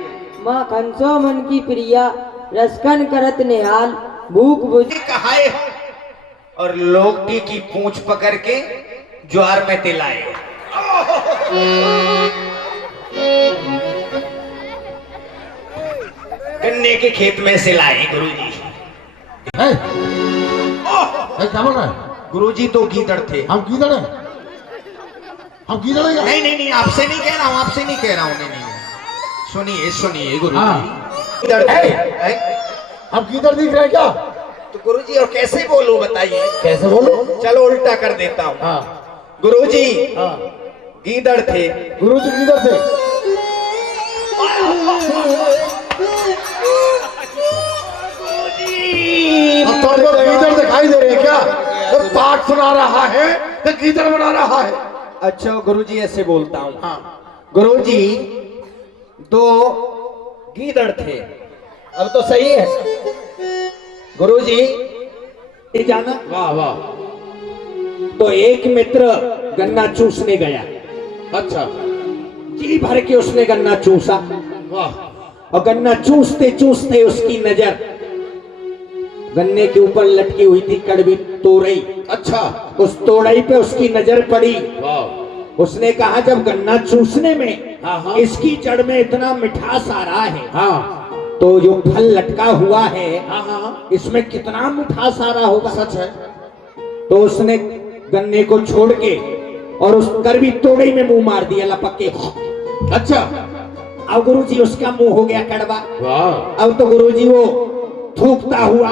माँ कंसो मन की प्रिया, रसकन करत निहाल, भूख बुझ कहाए और लोगटी की पूंछ पकड़ के ज्वार में तिलाए। गन्ने के खेत में से लाए गुरुजी। क्या बोल रहा है? गुरुजी तो गीदड़ थे। हम गीदड़ हैं? हम गीदड़ हैं? नहीं नहीं नहीं, आपसे नहीं कह रहा हूँ, आपसे नहीं कह रहा हूँ। नहीं सुनिए सुनिए गुरुजी, गीदड़ थे। हम गीदड़ दिख रहे हैं क्या? तो गुरुजी और कैसे बोलूं बताइए? कैसे बोलो? चलो उल्टा कर देता हूँ। हाँ गुरुजी हाँ, गीदड़ थे। गुरु जी गीदड़ थे। अब तो गीदड़ दिखाई दे रहे हैं क्या? तो पाठ सुना रहा है तो गीदड़ बना रहा है। अच्छा गुरुजी ऐसे बोलता हूँ। हाँ गुरुजी दो गीदड़ थे। अब तो सही है गुरुजी। ये जाना? वाह वाह। तो एक मित्र गन्ना चूसने गया। अच्छा जी भर के उसने गन्ना चूसा। वाह। और गन्ना चूसते चूसते उसकी नजर गन्ने के ऊपर लटकी हुई थी कड़वी तोरई। अच्छा। उस तोरई पे उसकी नजर पड़ी। वाह। उसने कहा जब गन्ना चूसने में हाँ। इसकी जड़ में इतना मिठास आ रहा है, हाँ तो जो फल लटका हुआ है हाँ, इसमें कितना मिठास आ रहा होगा। सच है। तो उसने गन्ने को छोड़ के और उस कड़वी तोरई में मुंह मार दिया लपक के। अच्छा। अब गुरुजी उसका मुंह हो गया कड़वा। वाह। अब तो गुरुजी वो थूकता हुआ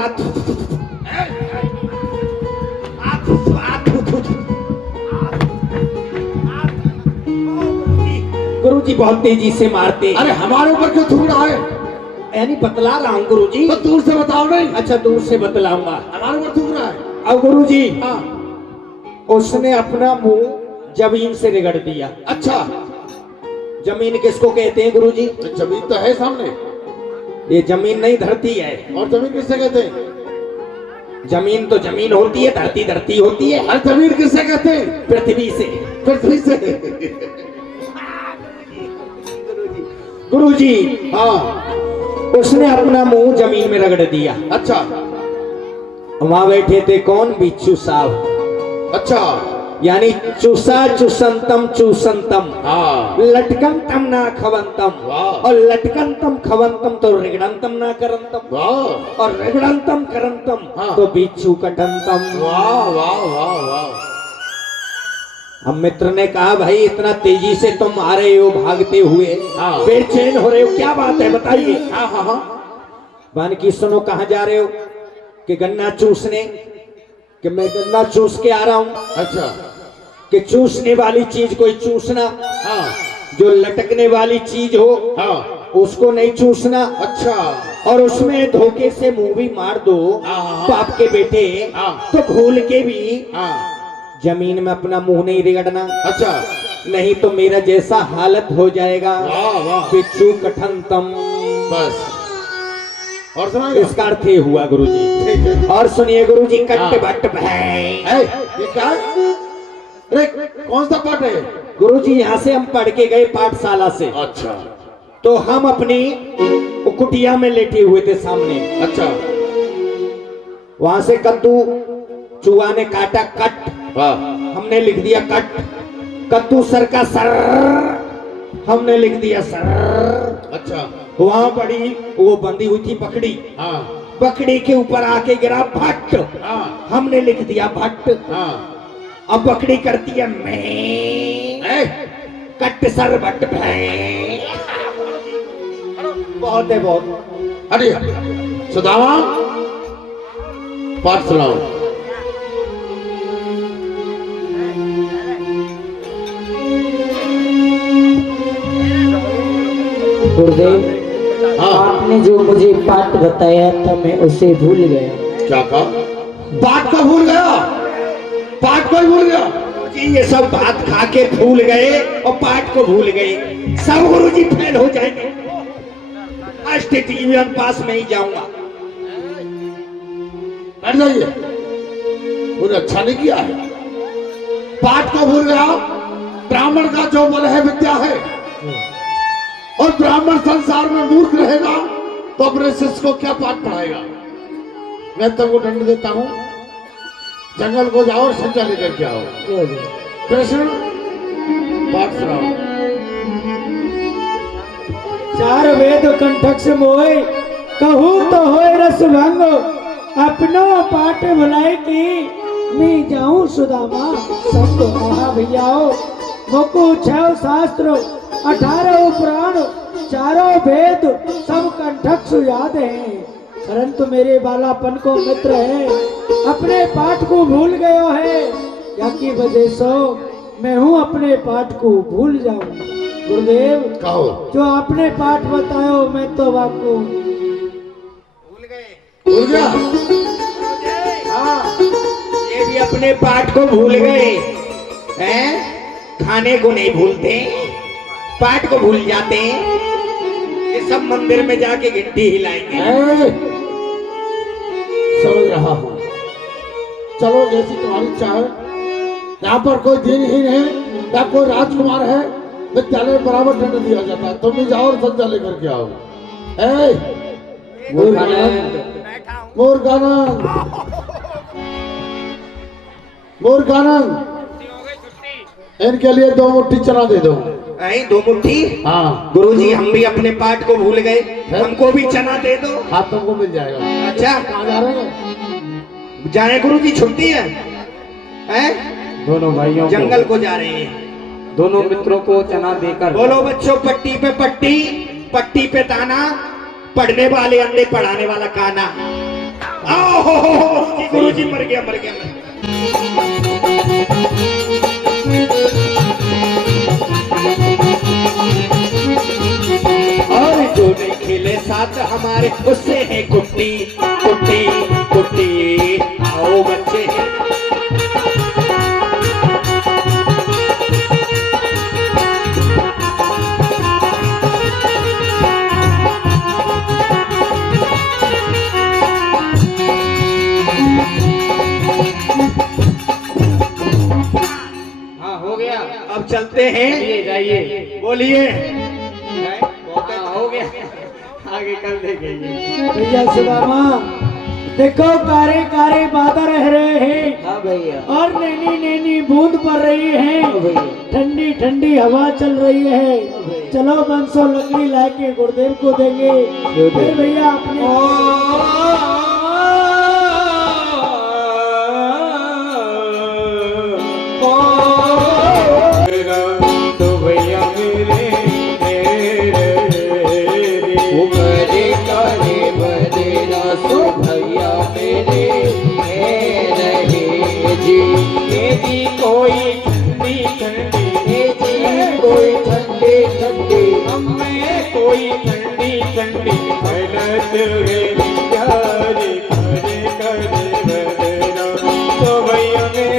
गुरुजी बहुत तेजी से मारते। अरे हमारे ऊपर क्यों थूक रहा है? यानी बतला रहा हूँ गुरुजी। तो दूर से बताओ नहीं। अच्छा दूर से बतलाऊंगा। हमारे ऊपर थूक रहा है। अब गुरुजी हाँ। उसने अपना मुंह जमीन से रगड़ दिया। अच्छा। जमीन किसको कहते हैं गुरुजी? तो जमीन तो है सामने। ये जमीन नहीं धरती है। और जमीन किससे कहते हैं? जमीन तो जमीन होती है, धरती धरती होती है। हर जमीन किससे कहते हैं? पृथ्वी से। पृथ्वी से। गुरुजी हाँ। उसने अपना मुंह जमीन में रगड़ दिया। अच्छा। वहां बैठे थे कौन? बिच्छू साहब। अच्छा। यानी चूसा चूसंतम चूसंतम, हाँ। लटकंतम ना खवंतम। वाह। और लटकंतम खवंतम तो रिगड़ंतम ना करंतम। वाह। और रिगड़ंतम करंतम हाँ। तो बिच्छू कटंतम। वाह वाह वाह वाह। हम मित्र ने कहा भाई इतना तेजी से तुम आ रहे हो भागते हुए, हाँ। बेचैन हो रहे हो, क्या बात है बताइए। हाँ हाँ हाँ। बानकी सुनो, कहाँ जा रहे हो? कि गन्ना चूसने। कि मैं गन्ना चूस के आ रहा हूँ। अच्छा। कि चूसने वाली चीज कोई चूसना, हाँ जो लटकने वाली चीज हो हाँ। उसको नहीं चूसना। अच्छा। और उसमें धोखे से मुंह भी मार दो हाँ। बाप के बेटे, हाँ। तो भूल के भी हाँ। जमीन में अपना मुंह नहीं रिगड़ना। अच्छा। नहीं तो मेरा जैसा हालत हो जाएगा। वाह वाह। बिच्छू कठनतम। बस। और सुनाइए। इसका अर्थ ये हुआ गुरुजी। ठीक है। और सुनिए गुरुजी, कट हाँ। बट भैं। ये क्या है? अरे कौन सा पाठ है? गुरुजी यहाँ से हम पढ़ के गए पाठशाला से। अच्छा। तो हम अपनी वो कुटिया में लेटे हुए थे सामने। अच्छा। वहां से कद्दू चूहा ने काटा कट, हाँ। हमने लिख दिया कट। कद्दू सर का सर, हमने लिख दिया सर। अच्छा। वहां बड़ी वो बंधी हुई थी बकरी, हाँ। बकरी के ऊपर आके गिरा भट्ट, हाँ। हमने लिख दिया भट्ट। हाँ। अब बकरी करती है मैं, कट सर भट्ट भैं। बहुत है बहुत। अरे सुदामा, पाठ सुनाओ। गुरुदेव, हाँ। आपने जो मुझे पाठ बताया था मैं उसे भूल गया। क्या कहा? पाठ को भूल गया? पाठ को ही भूल गया? जी ये सब बात खा के भूल गए और पाठ को भूल गए। सब गुरुजी फेल हो जाएंगे। फर्स्ट डिवीजन पास में ही जाऊंगा। बैठ जाइए, उन्हें अच्छा नहीं किया है। पाठ को भूल गया। ब्राह्मण का जो बल है विद्या है, और ब्राह्मण संसार में मूर्ख रहेगा तो अपने शिष्य को क्या पाठ पढ़ाएगा। मैं तुमको दंड देता हूं, जंगल को जाओ और संचा लेकर के आओ। कृष्ण, पाठ सुनाओ। चार वेद कंठक से मोय, कहूँ तो होय रस भंग, अपनो पाठ भुलाए की मैं जाऊं सुदामा संग। हाँ भैयाओ, मुकु 6 शास्त्र 18 पुराण, चारों वेद सब कंठक से याद हैं, परंतु मेरे बालापन को मित्र है, अपने पाठ को भूल गयो है। या की वजह से मैं हूँ अपने पाठ को भूल जाऊं। गुरुदेव, कहो। जो आपने पाठ बतायो मैं तो वाकू भूल गया? हाँ, ये भी अपने पाठ को भूल गए हैं। खाने को नहीं भूलते, पाठ को भूल जाते हैं। ये सब मंदिर में जाके घंटी हिलाएंगे। समझ रहा हूं, चलो जैसी तुम्हारी चाहे। यहाँ पर कोई दिनहीन है या कोई राजकुमार है, विद्यालय में बराबर दंड दिया जाता है। तुम भी जाओ और संजा लेकर के आओ। मूर्खानंद, मूर्खानंद, इनके लिए 2 मुट्ठी चना दे दो। 2 मुट्ठी? हाँ। गुरुजी हम भी अपने पाठ को भूल गए, हमको भी चना दे दो। हाँ, तुमको मिल जाएगा। अच्छा, कहाँ जा रहे हैं? जाए गुरुजी, छुट्टी है? दोनों भाइयों जंगल को जा रहे हैं। दोनों मित्रों को चना देकर बोलो बच्चों, पट्टी पे पट्टी, पट्टी पे ताना, पढ़ने वाले अंडे पढ़ाने वाला काना। गुरुजी मर गया, मर गया, मर गया। और जो नहीं खेले साथ हमारे, उससे है कुट्टी कुट्टी कुट्टी। आओ बच्चे, हाँ हो गया। अब चलते हैं। जाइए बोलिए। हो गया, आगे कल देखेंगे। भैया सुदामा, देखो कारे कारे बादल रह रहे हैं। हाँ भैया। और नैनी नैनी बूंद पड़ रही है, भैया। ठंडी ठंडी हवा चल रही है। चलो बंसो लकड़ी लाके गुरुदेव को देंगे। फिर भैया अपने कोई ठंडी ठंडी, कोई ठंडे ठंडे, हमें कोई ठंडी ठंडी हालत है प्यार करे करे बदना। तो भैया मेरे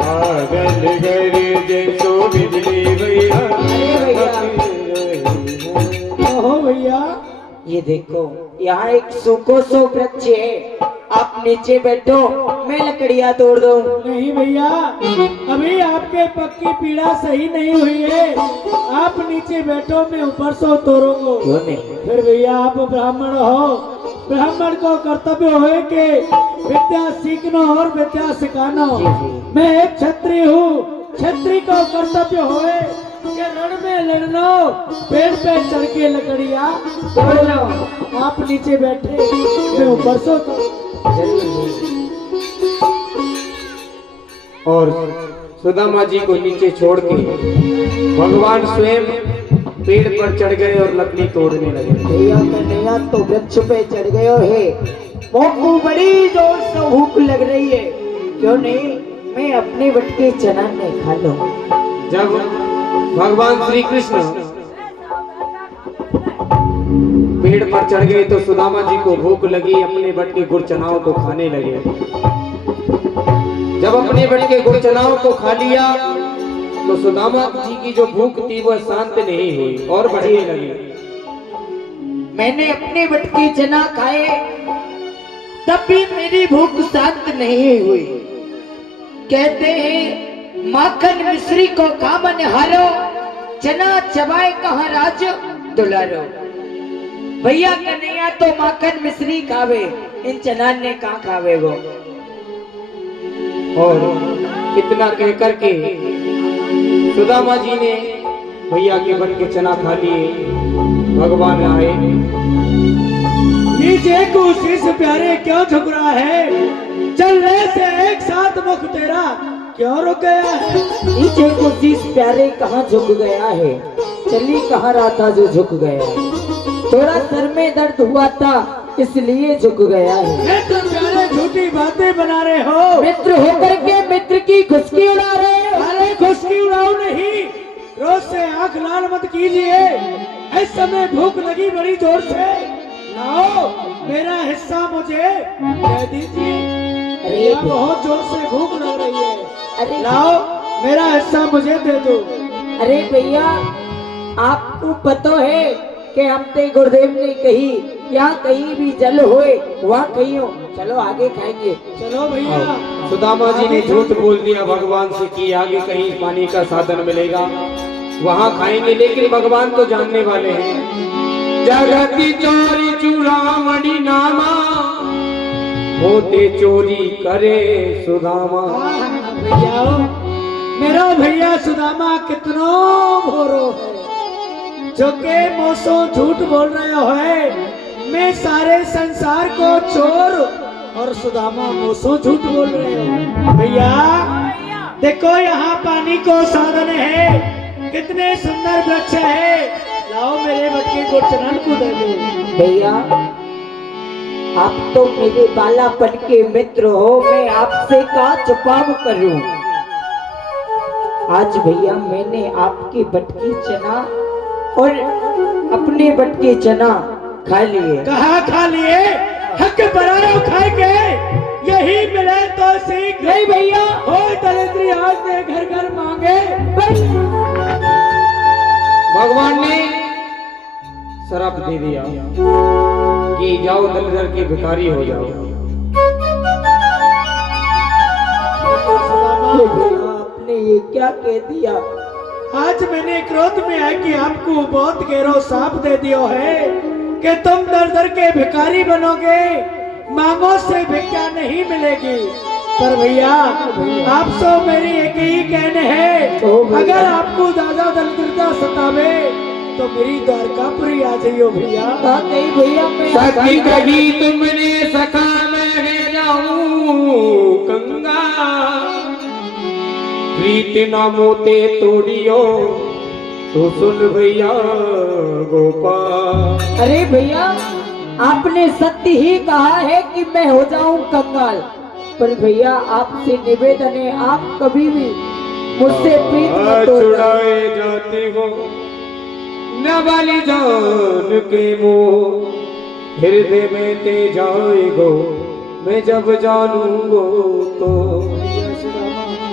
पागल घर जैसो बिजली भैया। हो भैया ये देखो यहाँ एक सूखो सो वृक्ष है, आप नीचे बैठो, मैं लकड़ियाँ तोड़ दूं। नहीं भैया, अभी आपके पक्की पीड़ा सही नहीं हुई है। आप नीचे बैठो, मैं ऊपर से तोड़ूंगा। क्यों नहीं? फिर भैया आप ब्राह्मण हो, ब्राह्मण को कर्तव्य हो कि विद्या सीखना और विद्या सिखाना। मैं एक क्षत्रिय हूँ, क्षत्रिय को कर्तव्य होए कि रण में लड़ना, पेड़ पे चढ़ के लकड़ियाँ तोड़ना। आप नीचे बैठे, मैं ऊपर सो। और सुदामा जी को नीचे छोड़ के भगवान स्वयं पेड़ पर चढ़ गए और लकड़ी तोड़ने लगे। भैया कन्हैया तो वृक्ष पे चढ़ गयो है, मोको बड़ी जोर से भूख लग रही है, क्यों नहीं मैं अपने बटके चना नहीं खा लूं। जब भगवान श्री कृष्ण पेड़ पर चढ़ गए तो सुदामा जी को भूख लगी, अपने बटके गुड़ चनाओं को खाने लगे। जब अपने बटके गुड़ चनाओं को खा लिया तो सुदामा जी की जो भूख थी वह शांत नहीं हुई और बढ़ने लगी। मैंने अपने बटके चना खाए तब भी मेरी भूख शांत नहीं हुई। कहते हैं माखन मिश्री को कामन हारो, चना चबाए कहाँ राज दुलारो। भैया कन्हैया तो माखन मिश्री खावे, इन चना ने कहाँ खावे वो। और इतना कह करके सुदामा जी ने भैया के बन के चना खा लिए। भगवान आए, नीचे को शीश प्यारे क्यों झुक रहा है? चलने से एक साथ मुख तेरा क्यों रुक गया है? नीचे को शीश प्यारे कहाँ झुक गया है? चली कहाँ रहा था जो झुक गया है? थोड़ा सर में दर्द हुआ था इसलिए झुक गया है। मित्र प्यारे झूठी बातें बना रहे हो। मित्र होकर के मित्र की खुशकी उड़ा रहे हो। अरे खुशकी उड़ाओ नहीं, रोज से आंख लाल मत कीजिए। इस समय भूख लगी बड़ी जोर से, लाओ मेरा हिस्सा मुझे दे दीजिए। अरे बहुत जोर से भूख लग रही है, अरे लाओ मेरा हिस्सा मुझे दे दो। अरे भैया आपको पता है कि हमसे गुरुदेव ने कही यहाँ कहीं भी जल होए वहाँ कहीं हो, चलो आगे खाएंगे। चलो भैया। सुदामा जी ने झूठ बोल दिया भगवान से कि आगे कहीं पानी का साधन मिलेगा, वहाँ खाएंगे। लेकिन भगवान तो जानने वाले हैं। जगती चोरी चूड़ामणि नामा, होते चोरी करे सुदामा। भैया मेरा भैया सुदामा कितनो भोरो है, जो के मोसो झूठ बोल रहे हो है। मैं सारे संसार को चोर और सुदामा मोसो झूठ बोल रहे हो। भैया देखो यहाँ पानी को साधन है, कितने सुंदर वृक्ष है, लाओ मेरे बटके को चरण को दे दो। भैया आप तो मेरे बालापन के मित्र हो, मैं आपसे का छुपाव करूं। आज भैया मैंने आपकी बटकी चना और अपने बटके चना खा लिए। कहाँ खा लिए? हक बनाओ खाएंगे, यही मिले तो सीख। नहीं भैया, हो दरिद्री आज ने घर घर मांगे। भगवान ने शराप दे दिया कि जाओ दलिदर के भिखारी हो जाओ। आपने ये क्या कह दिया? आज मैंने क्रोध में आके आपको बहुत गहरा साप दे दिया है कि तुम दर दर के भिखारी बनोगे, मांगो से भिक्षा नहीं मिलेगी। पर भैया आप सो मेरी एक ही कहने है, अगर आपको ज्यादा दरिद्रता सतावे तो मेरी द्वारकापुरी आ जाइयो भैया। नहीं भैया मैं सखी कभी तुमने सखा मैं जाऊं गंगा, प्रीत न मोते तोड़ियो तो सुन भैया गोपाल। अरे भैया आपने सत्य ही कहा है कि मैं हो जाऊं कंगाल, पर भैया आपसे निवेदन है आप कभी भी मुझसे प्रीत मत तोड़ना। छुड़ाए जाती हो न वाली जान के मोह, हृदय में ते जाएगो मैं जब जानूंगो तो।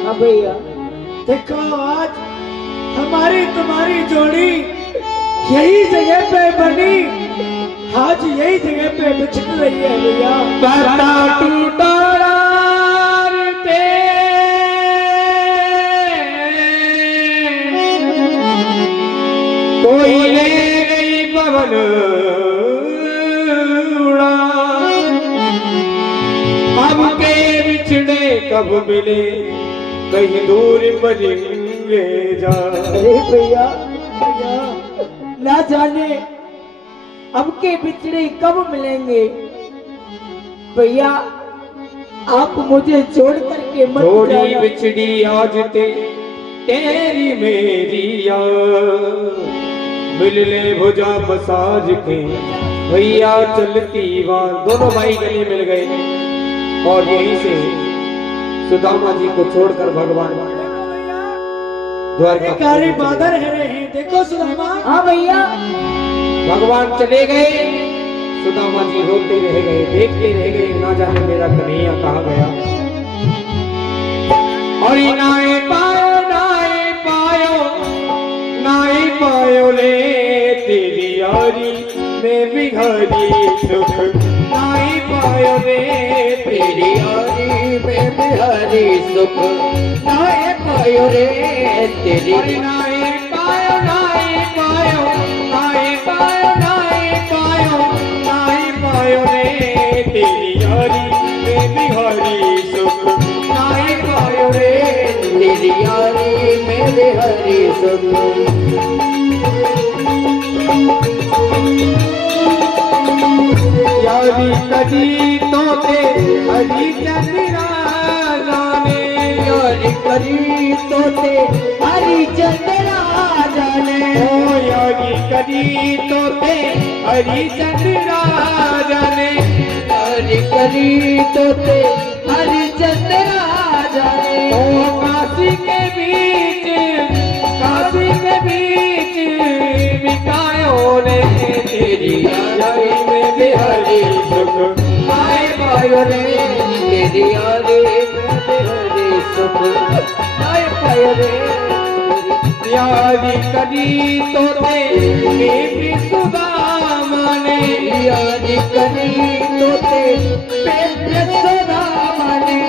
हाँ भैया देखो आज हमारी तुम्हारी जोड़ी यही जगह पे बनी, आज यही जगह पे बिछड़ रही है भैया। पता टूटा पे कोई ले गई पवन उड़ा, अब के बिछड़े कब मिले कहीं दूर मरेंगे जा। अरे भैया ना जाने अब के बिछड़े कब मिलेंगे। भैया आप मुझे छोड़ करके मत थोड़ी जाना। बिछड़ी आज तेरी मेरी यार, मिल ले भुजा बसाज के भैया चलती वार। दोनों भाई गले मिल गए और यहीं से सुदामा जी को छोड़कर भगवान द्वारका कारी बादर है रहे हैं, देखो सुदामा। हाँ भैया भगवान चले गए, सुदामा जी रोते रह गए, देखते रह गए, ना जाने मेरा कन्हैया कहाँ गया। और नाए पायो ले तेरी यारी में बिहारी सुख, नाई पायो ले तेरी यारी में बिहारी सुख, नाए पायो रे तेरी। नाए पायो रे तेरी यारी में बिहारी सुख, नाई पायो रे तेरी यारी में बिहारी सुख। यारी करी तो ते हरी चंद्रा जाने, यारी करी तो ते हरी चंद्रा जाने, ओ यारी करी तो ते हरी चंद्रा जाने, यारी करी तो ते हरी चंद्रा जाने। ओ काशी के बीच मिटायो ने तेरी यारी में बिहारी सुख, आए पायो रे तेरी यारी में बिहारी सुख, आए पायो रे यारी करी तो ते सुदामा ने, यारी करी तो ते सुदामा ने।